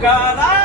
God, I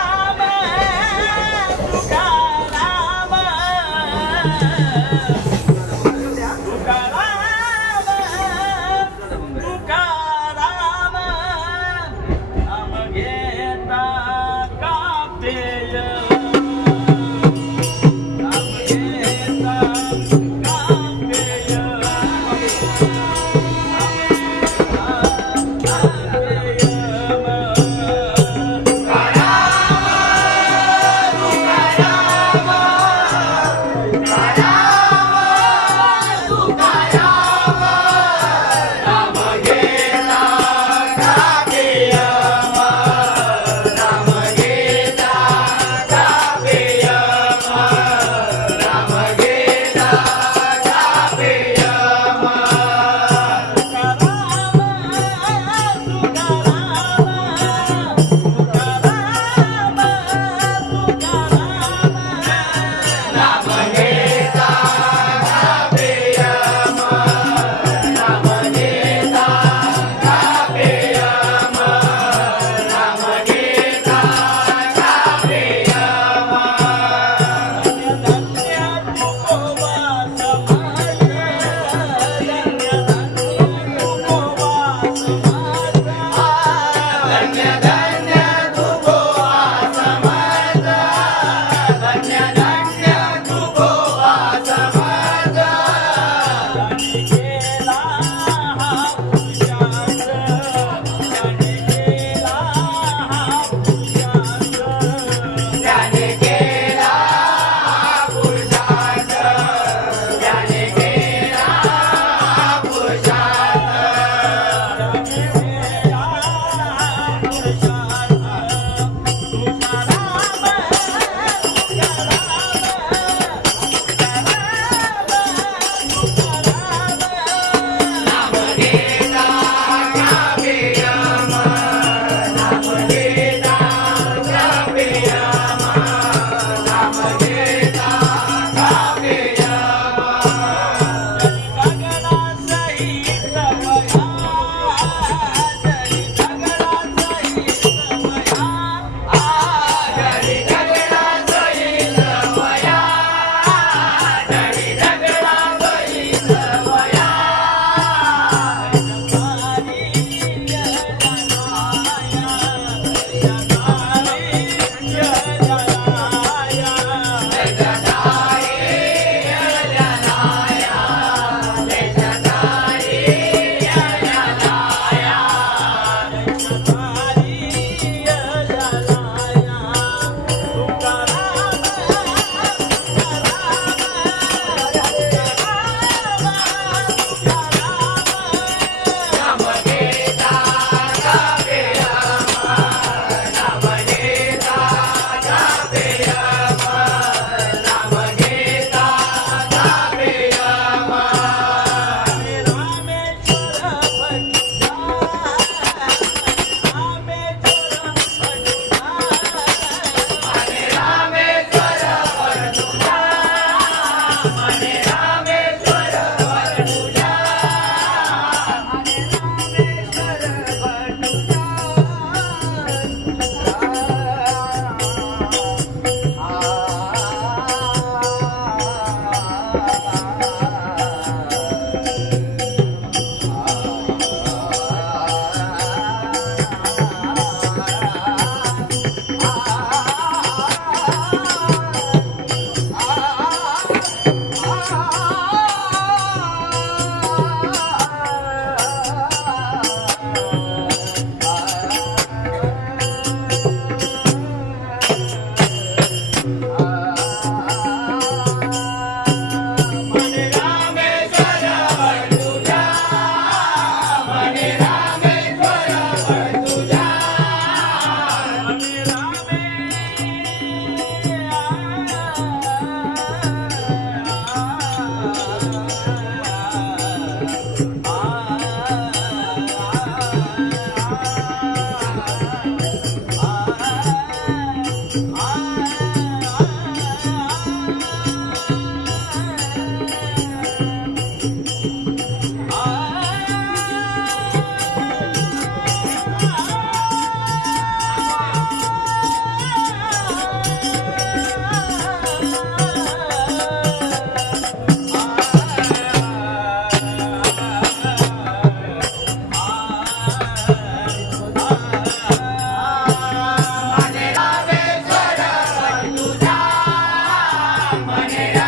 ಮನೆಯ